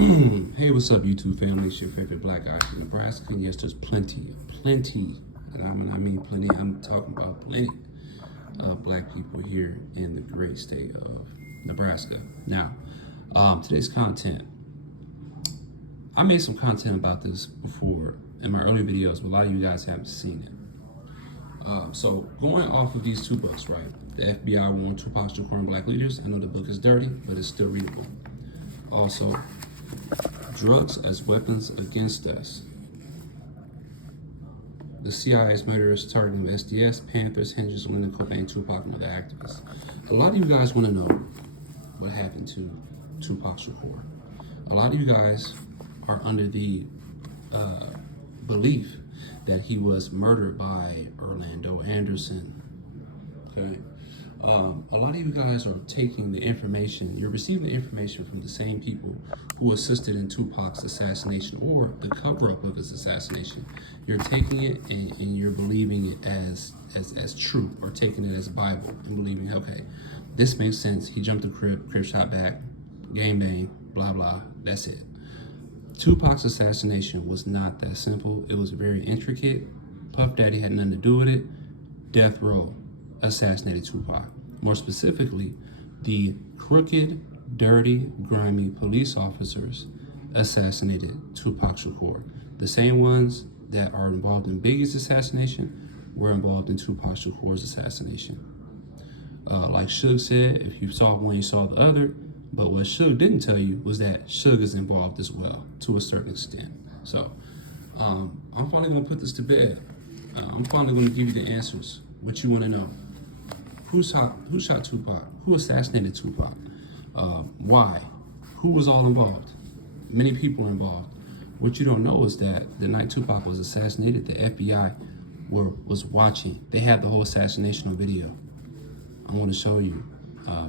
Hey, what's up, YouTube family? It's your favorite black guy from Nebraska. And yes, there's plenty, and when I mean plenty, I'm talking about plenty of black people here in the great state of Nebraska. Now, today's content, I made some content about this before in my early videos, but a lot of you guys haven't seen it. So going off of these two books, right? The FBI warned Tupac Shakur and black leaders. I know the book is dirty, but it's still readable. Also, drugs as weapons against us. The CIA's murderous targeting of SDS, Panthers, Hendrix, Lyndon Cobain, Tupac, and other activists. A lot of you guys want to know what happened to Tupac Shakur. A lot of you guys are under the belief that he was murdered by Orlando Anderson. Okay. A lot of you guys are taking the information, you're receiving the information from the same people who assisted in Tupac's assassination or the cover-up of his assassination. You're taking it and you're believing it as true, or taking it as Bible and believing, okay, this makes sense. He jumped the crib shot back, gang bang, blah, blah, that's it. Tupac's assassination was not that simple. It was very intricate. Puff Daddy had nothing to do with it. Death Row assassinated Tupac. More specifically, the crooked, dirty, grimy police officers assassinated Tupac Shakur. The same ones that are involved in Biggie's assassination were involved in Tupac Shakur's assassination. Like Suge said, if you saw one, you saw the other. But what Suge didn't tell you was that Suge is involved as well, to a certain extent. So I'm finally going to put this to bed. I'm finally going to give you the answers, what you want to know. Who shot Tupac? Who assassinated Tupac? Why? Who was all involved? Many people were involved. What you don't know is that the night Tupac was assassinated, the FBI was watching. They had the whole assassination on video. I want to show you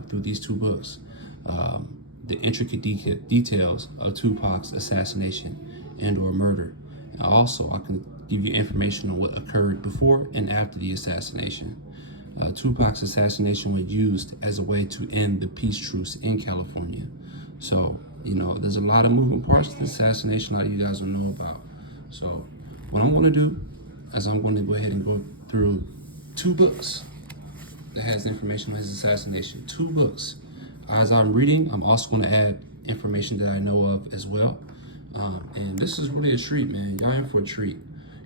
through these two books the intricate details of Tupac's assassination and or murder. And also, I can give you information on what occurred before and after the assassination. Tupac's assassination was used as a way to end the peace truce in California. So, you know, there's a lot of moving parts to the assassination a lot of you guys will know about. So, what I'm going to do is I'm going to go ahead and go through two books that has information on his assassination. Two books. As I'm reading, I'm also going to add information that I know of as well. And this is really a treat, man. Y'all in for a treat.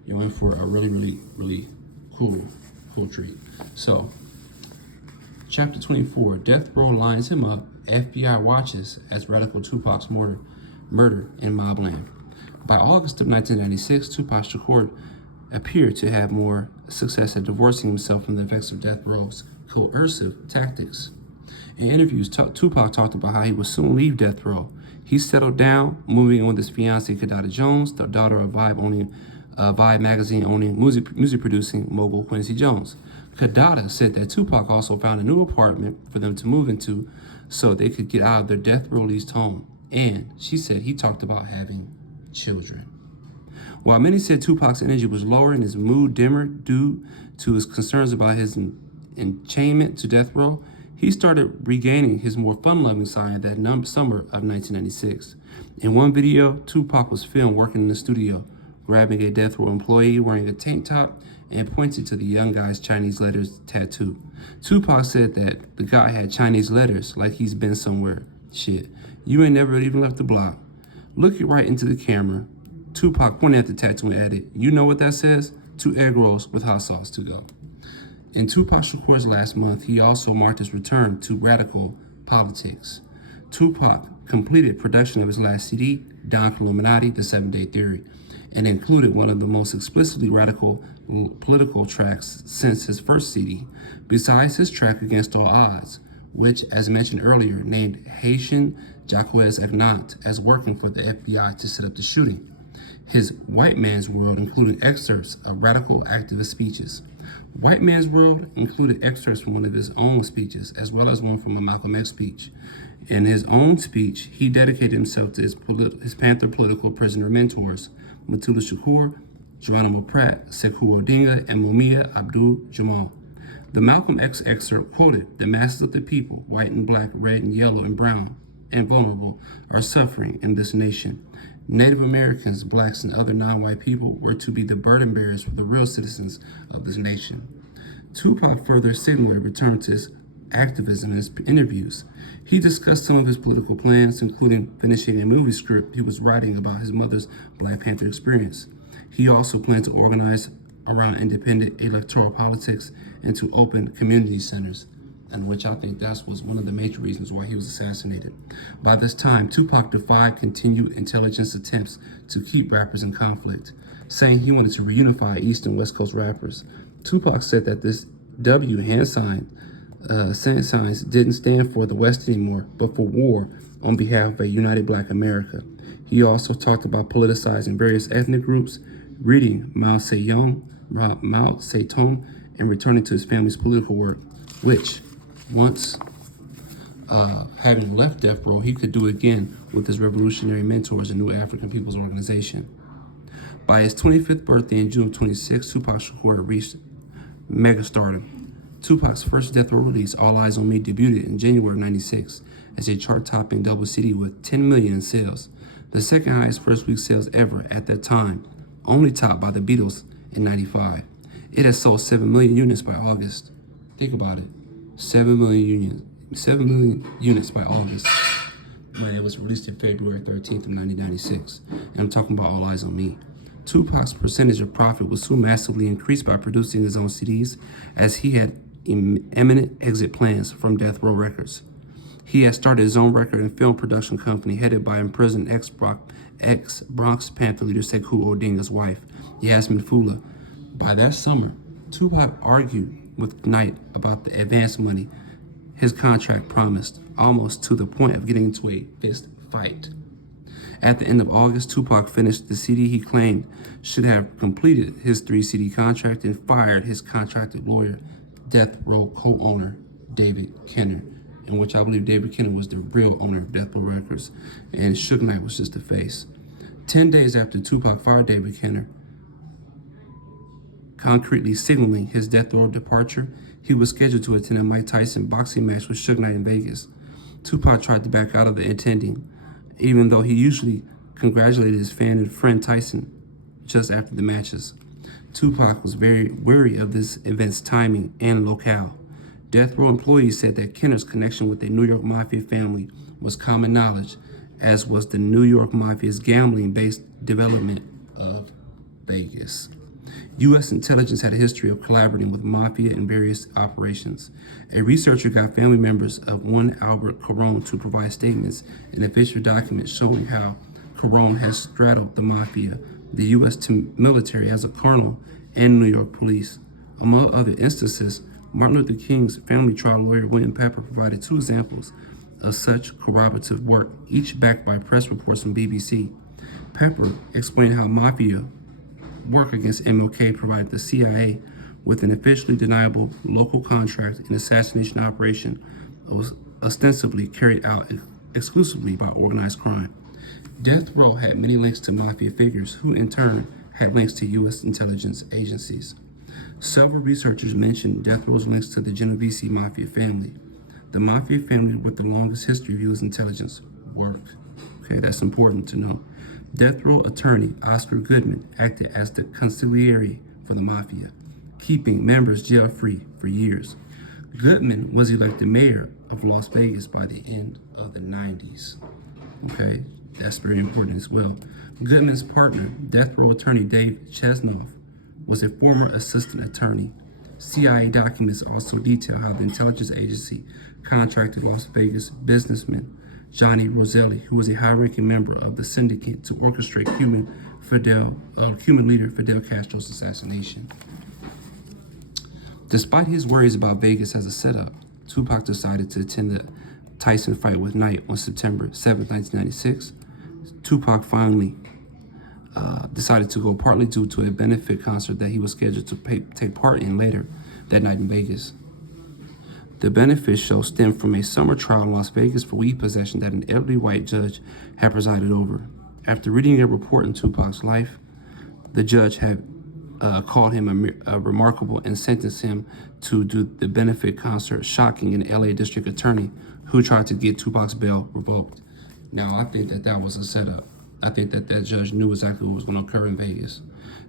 You're in for a really cool treat. So, chapter 24, Death Row lines him up. FBI watches as radical Tupac's murder in Mobland. By August of 1996, Tupac Shakur appeared to have more success at divorcing himself from the effects of Death Row's coercive tactics. In interviews, Tupac talked about how he would soon leave Death Row. He settled down, moving in with his fiancée, Kadada Jones, the daughter of Vibe magazine-owning, music-producing mogul Quincy Jones. Kadada said that Tupac also found a new apartment for them to move into so they could get out of their Death Row-leased home. And she said he talked about having children. While many said Tupac's energy was lower and his mood dimmer due to his concerns about his enchainment to Death Row, he started regaining his more fun-loving side that summer of 1996. In one video, Tupac was filmed working in the studio, grabbing a Death Row employee wearing a tank top and pointed to the young guy's Chinese letters tattoo. Tupac said that the guy had Chinese letters like he's been somewhere. Shit, you ain't never even left the block. Looking right into the camera, Tupac pointed at the tattoo and added, "You know what that says? 2 egg rolls with hot sauce to go." In Tupac Shakur's last month, he also marked his return to radical politics. Tupac completed production of his last CD, Don Illuminati, The 7-Day Theory, and included one of the most explicitly radical political tracks since his first CD, besides his track Against All Odds, which, as mentioned earlier, named Haitian Jacques Agnant as working for the FBI to set up the shooting. His White Man's World included excerpts of radical activist speeches. White Man's World included excerpts from one of his own speeches, as well as one from a Malcolm X speech. In his own speech, he dedicated himself to his Panther political prisoner mentors, Mutulu Shakur, Geronimo Pratt, Sekou Odinga, and Mumia Abdul-Jamal. The Malcolm X excerpt quoted, "The masses of the people, white and black, red and yellow and brown, and vulnerable are suffering in this nation. Native Americans, blacks, and other non-white people were to be the burden bearers for the real citizens of this nation. Tupac further signaled a return to his activism in his interviews. He discussed some of his political plans, including finishing a movie script he was writing about his mother's Black Panther experience. He also planned to organize around independent electoral politics and to open community centers, and which I think that was one of the major reasons why he was assassinated. By this time, Tupac defied continued intelligence attempts to keep rappers in conflict, saying he wanted to reunify East and West Coast rappers. Tupac said that this W hand signs didn't stand for the West anymore, but for war on behalf of a united Black America. He also talked about politicizing various ethnic groups, reading Mao Zedong, and returning to his family's political work, which, once having left Death Row, he could do again with his revolutionary mentors and New African People's Organization. By his 25th birthday in June 26, Tupac Shakur had reached megastardom. Tupac's first Death Row release, All Eyes on Me, debuted in January of '96 as a chart-topping double CD with 10 million in sales, the second highest first-week sales ever at that time, only topped by the Beatles in '95. It has sold 7 million units by August. Think about it, 7 million units by August, when it was released in February 13th of 1996. And I'm talking about All Eyes on Me. Tupac's percentage of profit was soon massively increased by producing his own CDs, as he had imminent exit plans from Death Row Records. He had started his own record and film production company headed by imprisoned ex-Bronx Panther leader Sekou Odinga's wife, Yasmin Fula. By that summer, Tupac argued with Knight about the advance money his contract promised, almost to the point of getting into a fist fight. At the end of August, Tupac finished the CD he claimed should have completed his 3-CD contract and fired his contracted lawyer, Death Row co-owner David Kenner, in which I believe David Kenner was the real owner of Death Row Records, and Suge Knight was just the face. 10 days after Tupac fired David Kenner, concretely signaling his Death Row departure, he was scheduled to attend a Mike Tyson boxing match with Suge Knight in Vegas. Tupac tried to back out of the attending, even though he usually congratulated his fan and friend Tyson just after the matches. Tupac was very wary of this event's timing and locale. Death Row employees said that Kenner's connection with the New York Mafia family was common knowledge, as was the New York Mafia's gambling-based development of Vegas. U.S. intelligence had a history of collaborating with Mafia in various operations. A researcher got family members of one Albert Carone to provide statements in official documents showing how Carone has straddled the Mafia, the U.S. military as a colonel, and New York police. Among other instances, Martin Luther King's family trial lawyer William Pepper provided 2 examples of such corroborative work, each backed by press reports from BBC. Pepper explained how Mafia work against MLK provided the CIA with an officially deniable local contract in assassination operation that was ostensibly carried out exclusively by organized crime. Death Row had many links to Mafia figures, who in turn had links to U.S. intelligence agencies. Several researchers mentioned Death Row's links to the Genovese Mafia family, the Mafia family with the longest history of U.S. intelligence work. Okay, that's important to know. Death Row attorney Oscar Goodman acted as the consigliere for the Mafia, keeping members jail-free for years. Goodman was elected mayor of Las Vegas by the end of the 90s. Okay, that's very important as well. Goodman's partner, Death Row attorney Dave Chesnoff, was a former assistant attorney. CIA documents also detail how the intelligence agency contracted Las Vegas businessman Johnny Roselli, who was a high-ranking member of the syndicate, to orchestrate Cuban leader Fidel Castro's assassination. Despite his worries about Vegas as a setup, Tupac decided to attend the Tyson fight with Knight on September 7, 1996. Tupac finally decided to go, partly due to a benefit concert that he was scheduled to take part in later that night in Vegas. The benefit show stemmed from a summer trial in Las Vegas for weed possession that an elderly white judge had presided over. After reading a report on Tupac's life, the judge had called him a remarkable and sentenced him to do the benefit concert, shocking an LA district attorney who tried to get Tupac's bail revoked. Now, I think that that was a setup. I think that that judge knew exactly what was going to occur in Vegas.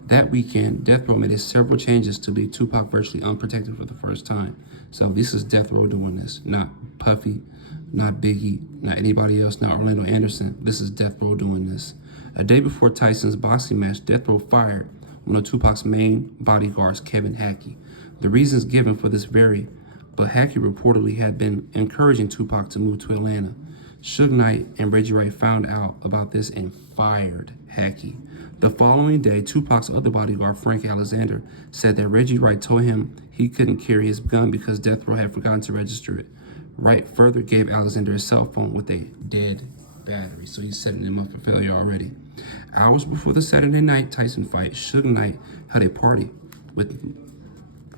That weekend, Death Row made several changes to leave Tupac virtually unprotected for the first time. So this is Death Row doing this, not Puffy, not Biggie, not anybody else, not Orlando Anderson. This is Death Row doing this. A day before Tyson's boxing match, Death Row fired one of Tupac's main bodyguards, Kevin Hackey. The reasons given for this vary, but Hackey reportedly had been encouraging Tupac to move to Atlanta. Suge Knight and Reggie Wright found out about this and fired Hackey. The following day, Tupac's other bodyguard, Frank Alexander, said that Reggie Wright told him he couldn't carry his gun because Death Row had forgotten to register it. Wright further gave Alexander a cell phone with a dead battery, so he's setting him up for failure already. Hours before the Saturday night Tyson fight, Suge Knight held a party with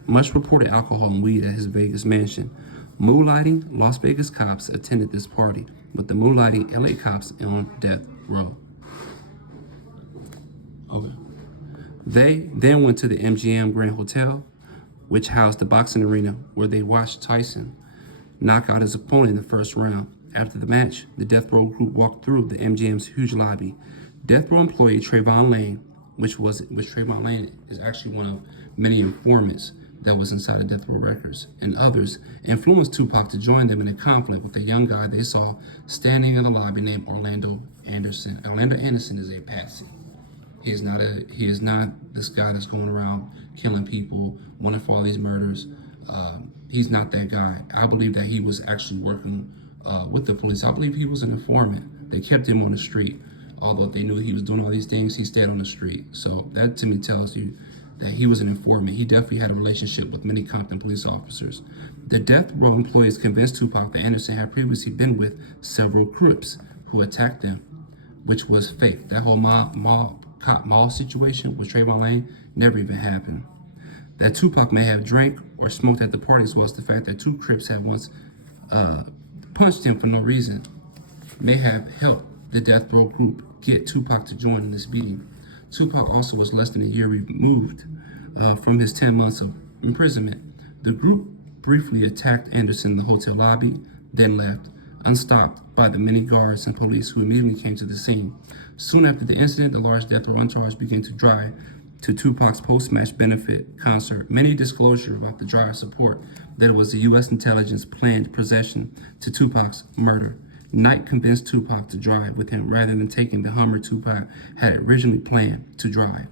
much reported alcohol and weed at his Vegas mansion. Moonlighting Las Vegas cops attended this party, with the moonlighting LA cops on death row. Okay. They then went to the MGM Grand Hotel, which housed the boxing arena, where they watched Tyson knock out his opponent in the first round. After the match, the Death Row group walked through the MGM's huge lobby. Death Row employee Trayvon Lane, which Trayvon Lane is actually one of many informants that was inside of Death Row Records, and others influenced Tupac to join them in a conflict with a young guy they saw standing in the lobby named Orlando Anderson. Orlando Anderson is a patsy. He is not this guy that's going around killing people, wanting for all these murders. He's not that guy. I believe that he was actually working with the police. I believe he was an informant. They kept him on the street. Although they knew he was doing all these things, he stayed on the street. So that to me tells you that he was an informant. He definitely had a relationship with many Compton police officers. The Death Row employees convinced Tupac that Anderson had previously been with several Crips who attacked them, which was fake. That whole mall situation with Trayvon Lane never even happened. That Tupac may have drank or smoked at the parties was the fact that two Crips had once punched him for no reason, may have helped the Death Row group get Tupac to join in this beating. Tupac also was less than a year removed from his 10 months of imprisonment. The group briefly attacked Anderson in the hotel lobby, then left, unstopped by the many guards and police who immediately came to the scene. Soon after the incident, the large Death Row entourage began to drive to Tupac's post-match benefit concert. Many disclosure about the drive support that it was the U.S. intelligence planned procession to Tupac's murder. Knight convinced Tupac to drive with him rather than taking the Hummer Tupac had originally planned to drive.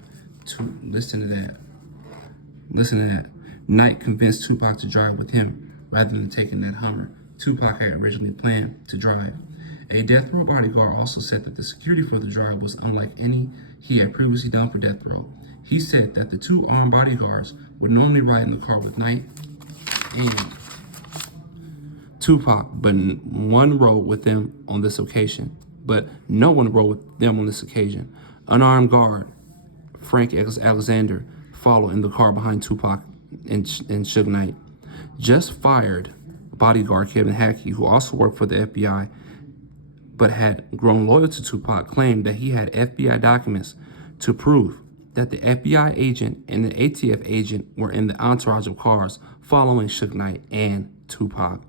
Listen to that. Knight convinced Tupac to drive with him rather than taking that Hummer Tupac had originally planned to drive. A Death Row bodyguard also said that the security for the drive was unlike any he had previously done for Death Row. He said that the two armed bodyguards would normally ride in the car with Knight and Tupac, but one rode with them on this occasion. But no one rode with them on this occasion. Unarmed guard Frank Alexander followed in the car behind Tupac and Suge Knight. Just fired bodyguard Kevin Hackey, who also worked for the FBI but had grown loyal to Tupac, claimed that he had FBI documents to prove that the FBI agent and the ATF agent were in the entourage of cars following Suge Knight and Tupac.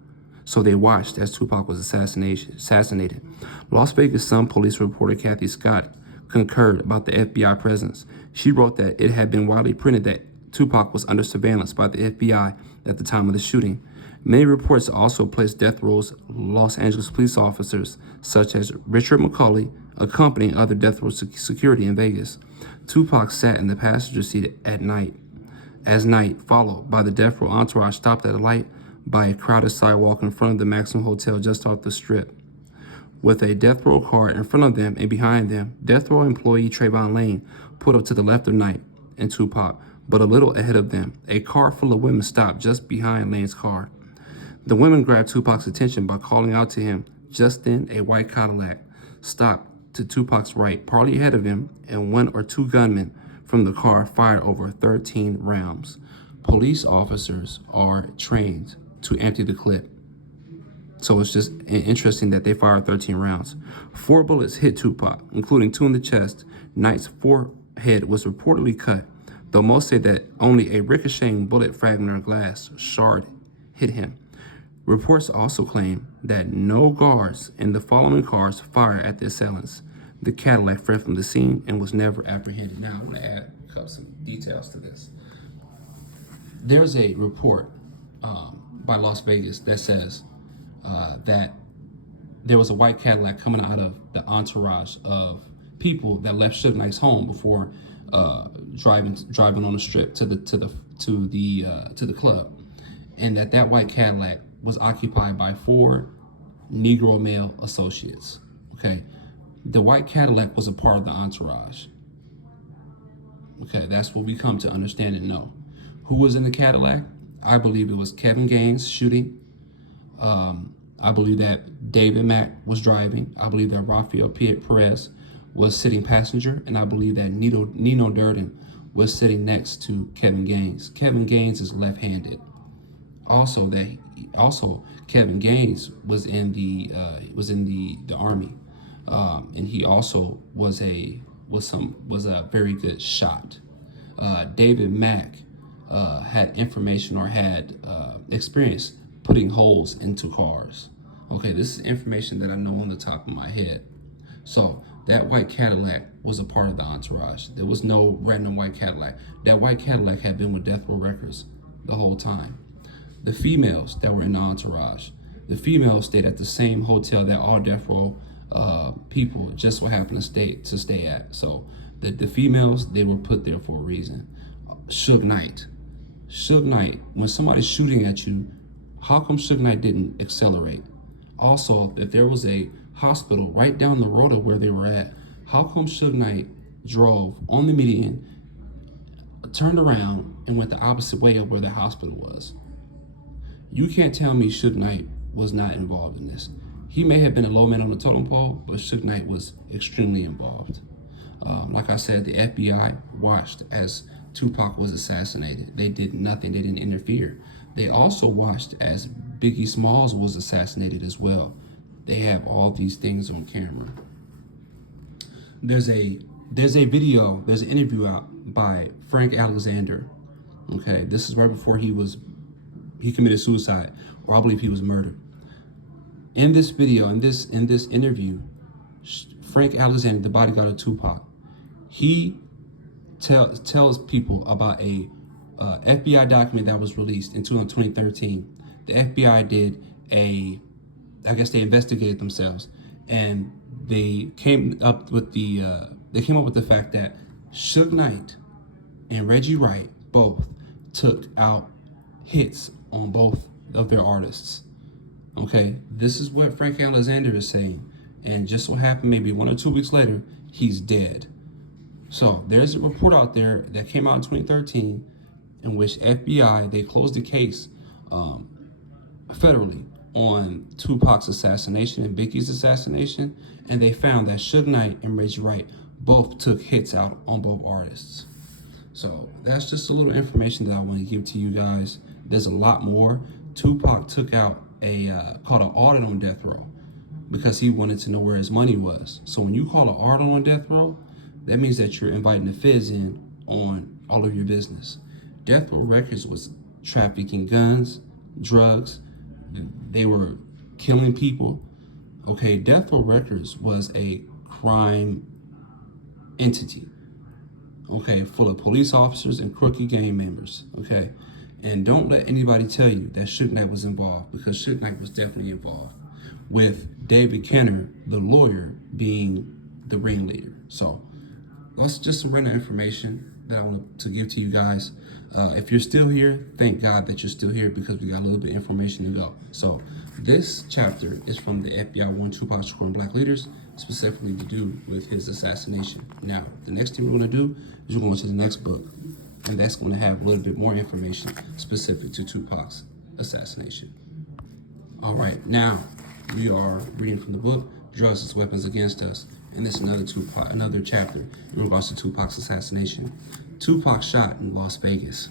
So they watched as Tupac was assassinated. Las Vegas Sun police reporter Kathy Scott concurred about the FBI presence. She wrote that it had been widely printed that Tupac was under surveillance by the FBI at the time of the shooting. Many reports also placed Death Row's Los Angeles police officers, such as Richard McCauley, accompanying other Death Row security in Vegas. Tupac sat in the passenger seat at night, as Knight, followed by the Death Row entourage, stopped at a light by a crowded sidewalk in front of the Maximum Hotel just off the Strip. With a Death Row car in front of them and behind them, Death Row employee Trayvon Lane pulled up to the left of Knight and Tupac, but a little ahead of them. A car full of women stopped just behind Lane's car. The women grabbed Tupac's attention by calling out to him. Just then, a white Cadillac stopped to Tupac's right, partly ahead of him, and one or two gunmen from the car fired over 13 rounds. Police officers are trained to empty the clip. So it's just interesting that they fired 13 rounds. 4 bullets hit Tupac, including 2 in the chest. Knight's forehead was reportedly cut, though most say that only a ricocheting bullet fragment or glass shard hit him. Reports also claim that no guards in the following cars fired at the assailants. The Cadillac fled from the scene and was never apprehended. Now, I want to add some details to this. There's a report by Las Vegas that says that there was a white Cadillac coming out of the entourage of people that left Suge Knight's home before driving on the strip to the club, and that white Cadillac was occupied by 4 Negro male associates. Okay, the white Cadillac was a part of the entourage. Okay, that's what we come to understand and know. Who was in the Cadillac? I believe it was Kevin Gaines shooting. I believe that David Mack was driving. I believe that Rafael Perez was sitting passenger, and I believe that Nino Durden was sitting next to Kevin Gaines. Kevin Gaines is left-handed. Also, Kevin Gaines was in the army, and he also was a very good shot. David Mack had information or had experience putting holes into cars. Okay, this is information that I know on the top of my head. So that white Cadillac was a part of the entourage. There was no random white Cadillac. That white Cadillac had been with Death Row Records the whole time. The females that were in the entourage, the females stayed at the same hotel that all Death Row people just so happened to stay at. So the females, they were put there for a reason. Suge Knight, when somebody's shooting at you, how come Suge Knight didn't accelerate? Also, if there was a hospital right down the road of where they were at, how come Suge Knight drove on the median, turned around, and went the opposite way of where the hospital was? You can't tell me Suge Knight was not involved in this. He may have been a low man on the totem pole, but Suge Knight was extremely involved. Like I said, the FBI watched as Tupac was assassinated. They did nothing. They didn't interfere. They also watched as Biggie Smalls was assassinated as well. They have all these things on camera. There's an interview out by Frank Alexander. Okay, this is right before he committed suicide, or I believe he was murdered. In this video, in this interview, Frank Alexander, the bodyguard of Tupac, he tells people about a FBI document that was released in 2013. The FBI did I guess they investigated themselves, and they came up with the fact that Suge Knight and Reggie Wright both took out hits on both of their artists. Okay, this is what Frank Alexander is saying, and just so happened maybe 1 or 2 weeks later, he's dead. So there's a report out there that came out in 2013 in which FBI, they closed the case federally on Tupac's assassination and Biggie's assassination, and they found that Suge Knight and Reggie Wright both took hits out on both artists. So that's just a little information that I want to give to you guys. There's a lot more. Tupac took out called an audit on death row because he wanted to know where his money was. So when you call an audit on death row, that means that you're inviting the feds in on all of your business. Death Row Records was trafficking guns, drugs. They were killing people. Okay, Death Row Records was a crime entity. Okay, full of police officers and crooked gang members. Okay, and don't let anybody tell you that Suge Knight was involved, because Suge Knight was definitely involved, with David Kenner, the lawyer, being the ringleader. So that's just some random information that I want to give to you guys. If you're still here, thank God that you're still here, because we got a little bit of information to go. So this chapter is from the FBI Warned Tupac Shakur and Black Leaders, specifically to do with his assassination. Now, the next thing we're going to do is we're going to the next book, and that's going to have a little bit more information specific to Tupac's assassination. All right, now we are reading from the book, Drugs as Weapons Against Us, and this is another chapter in regards to Tupac's assassination. Tupac shot in Las Vegas.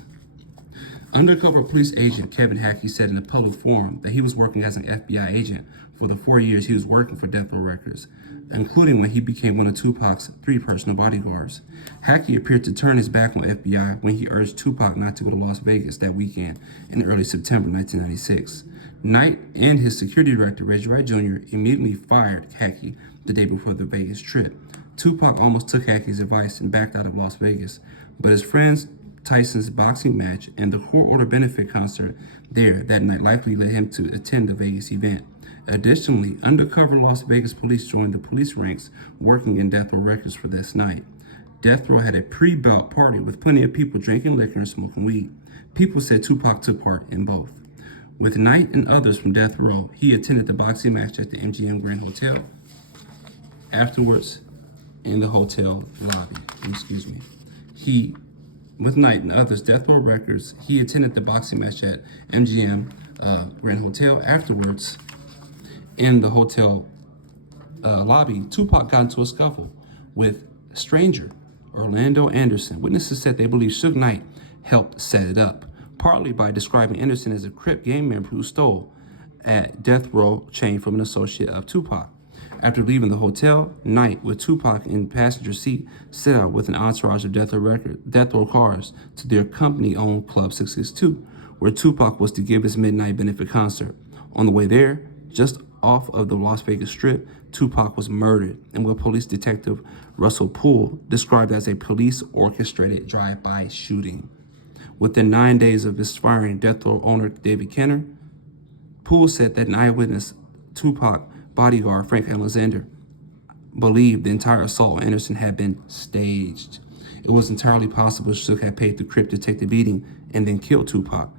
Undercover police agent Kevin Hackey said in a public forum that he was working as an FBI agent for the 4 years he was working for Death Row Records. including when he became one of Tupac's 3 personal bodyguards. Hackey appeared to turn his back on FBI when he urged Tupac not to go to Las Vegas that weekend in early September 1996. Knight and his security director, Reggie Wright Jr., immediately fired Hackey the day before the Vegas trip. Tupac almost took Hackey's advice and backed out of Las Vegas, but his friends Tyson's boxing match and the court order benefit concert there that night likely led him to attend the Vegas event. Additionally, undercover Las Vegas police joined the police ranks working in Death Row Records for this night. Death Row had a pre-bout party with plenty of people drinking liquor and smoking weed. People said Tupac took part in both. With Knight and others from Death Row, he attended the boxing match at the MGM Grand Hotel. Afterwards, in the hotel lobby, with Knight and others, Death Row Records, he attended the boxing match at MGM Grand Hotel. Afterwards, in the hotel lobby, Tupac got into a scuffle with stranger Orlando Anderson. Witnesses said they believe Suge Knight helped set it up, partly by describing Anderson as a Crip gang member who stole a Death Row chain from an associate of Tupac. After leaving the hotel, Knight, with Tupac in the passenger seat, set out with an entourage of Death Row cars to their company-owned Club 662, where Tupac was to give his midnight benefit concert. On the way there, just off of the Las Vegas Strip, Tupac was murdered in what police detective Russell Poole described as a police-orchestrated drive-by shooting. Within 9 days of misfiring Death Row owner David Kenner, Poole said that an eyewitness, Tupac bodyguard Frank Alexander, believed the entire assault on Anderson had been staged. It was entirely possible Suge had paid the Crip to take the beating and then kill Tupac,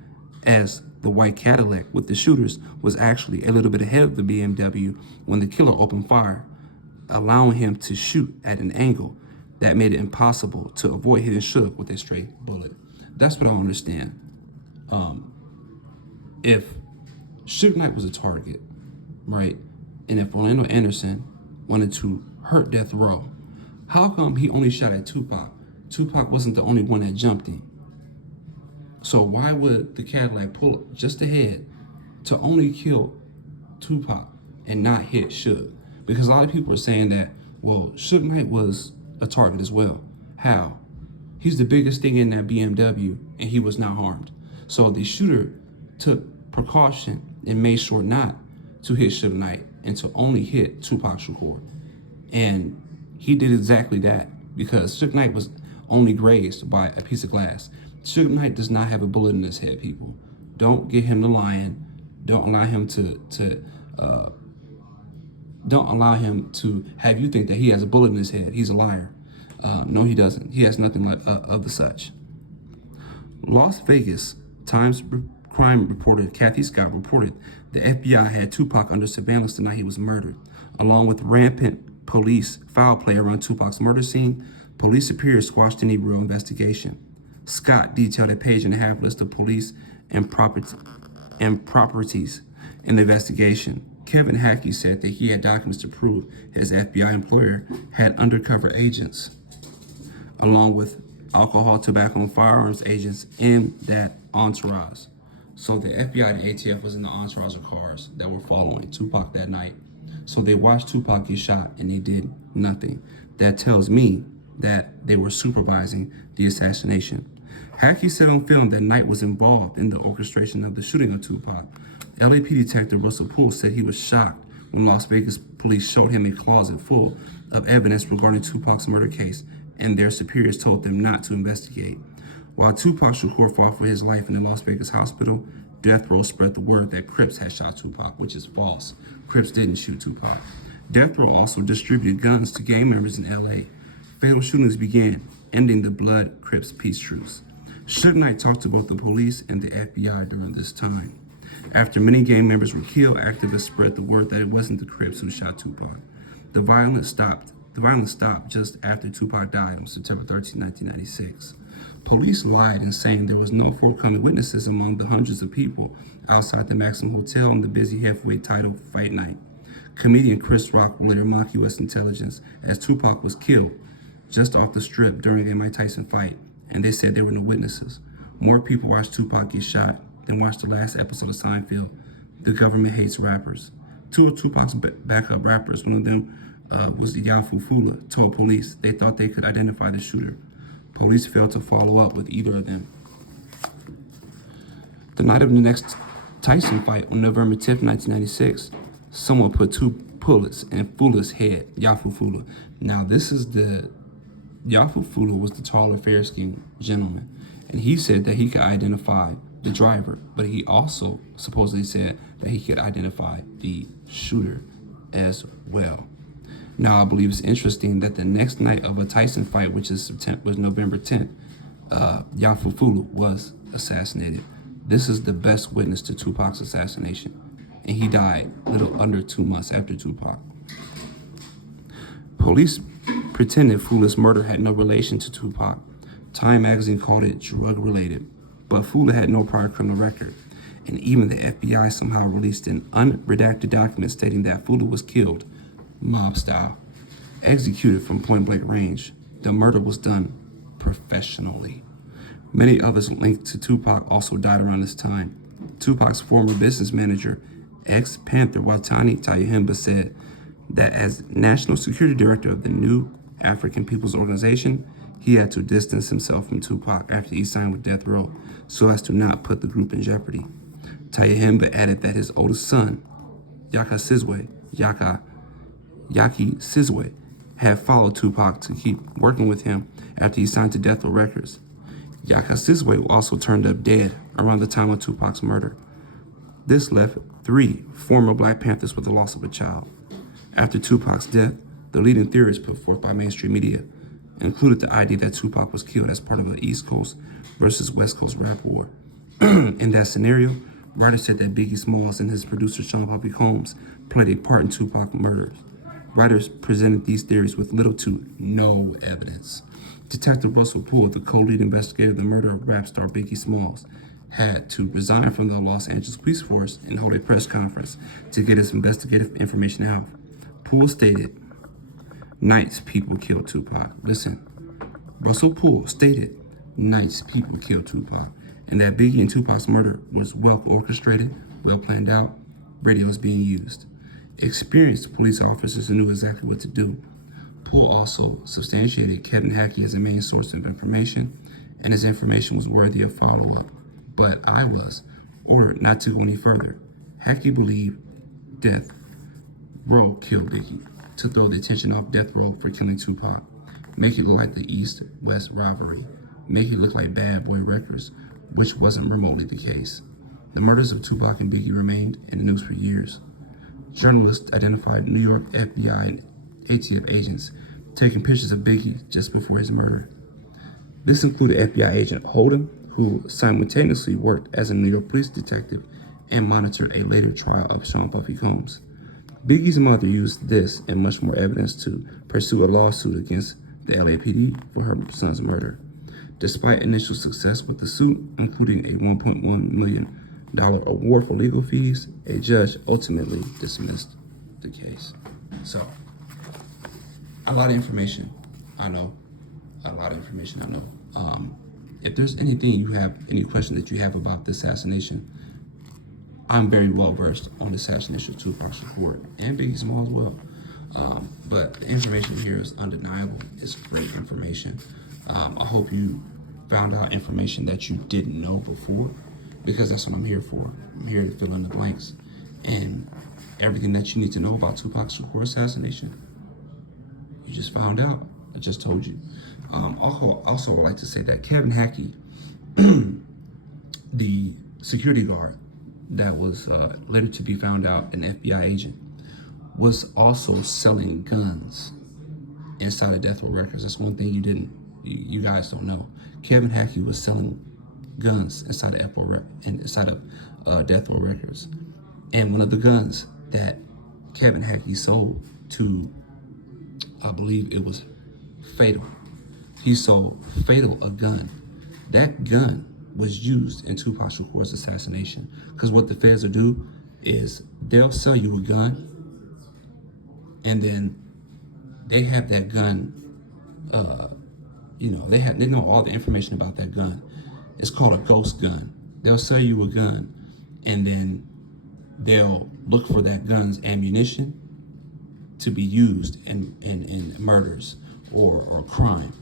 as the white Cadillac with the shooters was actually a little bit ahead of the BMW when the killer opened fire, allowing him to shoot at an angle that made it impossible to avoid hitting Suge with a stray bullet. That's what I don't understand. If Suge Knight was a target, right, and if Orlando Anderson wanted to hurt Death Row, how come he only shot at Tupac? Tupac wasn't the only one that jumped in. So why would the Cadillac pull up just ahead to only kill Tupac and not hit Suge? Because a lot of people are saying that, well, Suge Knight was a target as well. How? He's the biggest thing in that BMW and he was not harmed. So the shooter took precaution and made sure not to hit Suge Knight and to only hit Tupac Shakur. And he did exactly that because Suge Knight was only grazed by a piece of glass. Suge Knight does not have a bullet in his head, people. Don't get him to lying. Don't allow him to have you think that he has a bullet in his head. He's a liar. No, he doesn't. He has nothing like of the such. Las Vegas Times crime reporter Kathy Scott reported the FBI had Tupac under surveillance the night he was murdered. Along with rampant police foul play around Tupac's murder scene, police superiors squashed any real investigation. Scott detailed a page-and-a-half list of police and properties in the investigation. Kevin Hackey said that he had documents to prove his FBI employer had undercover agents, along with alcohol, tobacco, and firearms agents in that entourage. So the FBI and ATF was in the entourage of cars that were following Tupac that night. So they watched Tupac get shot and they did nothing. That tells me that they were supervising the assassination. Hackey said on film that Knight was involved in the orchestration of the shooting of Tupac. LAP detective Russell Poole said he was shocked when Las Vegas police showed him a closet full of evidence regarding Tupac's murder case, and their superiors told them not to investigate. While Tupac Shakur fought for his life in the Las Vegas hospital, Death Row spread the word that Crips had shot Tupac, which is false. Crips didn't shoot Tupac. Death Row also distributed guns to gang members in LA. Fatal shootings began, ending the Blood Crips peace truce. Suge Knight talked to both the police and the FBI during this time. After many gang members were killed, activists spread the word that it wasn't the Crips who shot Tupac. The violence stopped just after Tupac died on September 13, 1996. Police lied in saying there was no forthcoming witnesses among the hundreds of people outside the Maxim Hotel on the busy heavyweight title fight night. Comedian Chris Rock will later mock U.S. intelligence as Tupac was killed just off the strip during a Mike Tyson fight, and they said there were no witnesses. More people watched Tupac get shot than watched the last episode of Seinfeld, The Government Hates Rappers. Two of Tupac's backup rappers, one of them was the Yafufula, told police they thought they could identify the shooter. Police failed to follow up with either of them. The night of the next Tyson fight on November 10th, 1996, someone put 2 bullets in Fula's head, Yafufula. Now, Yafufula was the taller, fair-skinned gentleman, and he said that he could identify the driver, but he also supposedly said that he could identify the shooter as well. Now, I believe it's interesting that the next night of a Tyson fight, which was November 10th, Yafufula was assassinated. This is the best witness to Tupac's assassination, and he died a little under 2 months after Tupac. Police pretended Fula's murder had no relation to Tupac. Time magazine called it drug-related, but Fula had no prior criminal record, and even the FBI somehow released an unredacted document stating that Fula was killed, mob-style, executed from point-blank range. The murder was done professionally. Many others linked to Tupac also died around this time. Tupac's former business manager, ex-Panther Watani Tayahimba, said that as National Security Director of the new African People's Organization, he had to distance himself from Tupac after he signed with Death Row so as to not put the group in jeopardy. Tayahimba added that his oldest son, Yaki Sizwe, had followed Tupac to keep working with him after he signed to Death Row Records. Yaki Sizwe also turned up dead around the time of Tupac's murder. This left 3 former Black Panthers with the loss of a child. After Tupac's death, the leading theories put forth by mainstream media included the idea that Tupac was killed as part of an East Coast versus West Coast rap war. In that scenario, writers said that Biggie Smalls and his producer Sean Puffy Combs played a part in Tupac's murders. Writers presented these theories with little to no evidence. Detective Russell Poole, the co-lead investigator of the murder of rap star Biggie Smalls, had to resign from the Los Angeles Police Force and hold a press conference to get his investigative information out. Poole stated, "Nights people killed Tupac." Listen, Russell Poole stated, "Nights people killed Tupac," and that Biggie and Tupac's murder was well orchestrated, well planned out, radios being used. Experienced police officers knew exactly what to do. Poole also substantiated Kevin Hackey as a main source of information, and his information was worthy of follow-up. But I was ordered not to go any further. Hackey believed Death Row killed Biggie to throw the attention off Death Row for killing Tupac, make it look like the East-West rivalry, make it look like Bad Boy Records, which wasn't remotely the case. The murders of Tupac and Biggie remained in the news for years. Journalists identified New York FBI and ATF agents taking pictures of Biggie just before his murder. This included FBI agent Holden, who simultaneously worked as a New York police detective and monitored a later trial of Sean Puffy Combs. Biggie's mother used this and much more evidence to pursue a lawsuit against the LAPD for her son's murder. Despite initial success with the suit, including a $1.1 million award for legal fees, a judge ultimately dismissed the case. So, a lot of information, I know. If there's anything you have, any question that you have about the assassination, I'm very well versed on the assassination of Tupac Shakur and Biggie Smalls as well. But the information here is undeniable. It's great information. I hope you found out information that you didn't know before, because that's what I'm here for. I'm here to fill in the blanks. And everything that you need to know about Tupac Shakur assassination, you just found out. I just told you. Also, I would like to say that Kevin Hackey, the security guard that was later to be found out an FBI agent, was also selling guns inside of Death Row Records. That's one thing you guys don't know. Kevin Hackey was selling guns inside of Death Row Records, and one of the guns that Kevin Hackey sold to, I believe it was Fatal. He sold Fatal a gun. That gun was used in Tupac Shakur's assassination. Because what the feds will do is they'll sell you a gun, and then they have that gun. They know all the information about that gun. It's called a ghost gun. They'll sell you a gun, and then they'll look for that gun's ammunition, to be used in murders or crime.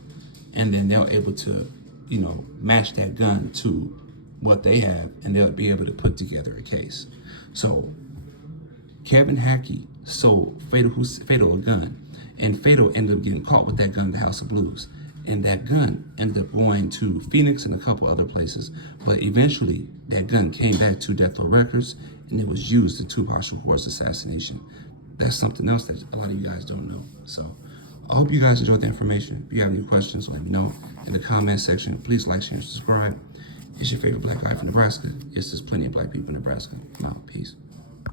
And then they're able to, you know, match that gun to what they have, and they'll be able to put together a case. So Kevin Hackey sold Fatal a gun, and Fatal ended up getting caught with that gun in the House of Blues. And that gun ended up going to Phoenix and a couple other places. But eventually, that gun came back to Death Row Records, and it was used in Tupac Shakur's assassination. That's something else that a lot of you guys don't know. So I hope you guys enjoyed the information. If you have any questions, let me know in the comment section. Please like, share, and subscribe. It's your favorite black guy from Nebraska. It's just plenty of black people in Nebraska. I'm out. Peace.